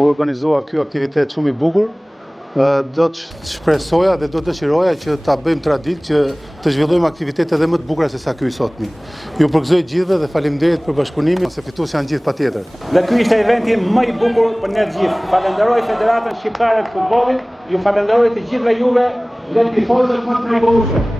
u organizua ky aktivitet shumë i bukur. Do të shpresoja dhe do të dëshiroja që ta bëjmë traditë që të zhvillojmë aktivitete edhe më të bukura se sa ky i sotmi. Ju përgëzoj gjithëve dhe faleminderit për bashkëpunimin, se fitues janë gjithë patjetër. Dhe ky ishte eventi më i bukur për ne të gjithë. Falenderoj Federatën Shqiptare të Futbollit, ju falenderoj të gjithëve juve dhe tifozët më të mrekullueshëm.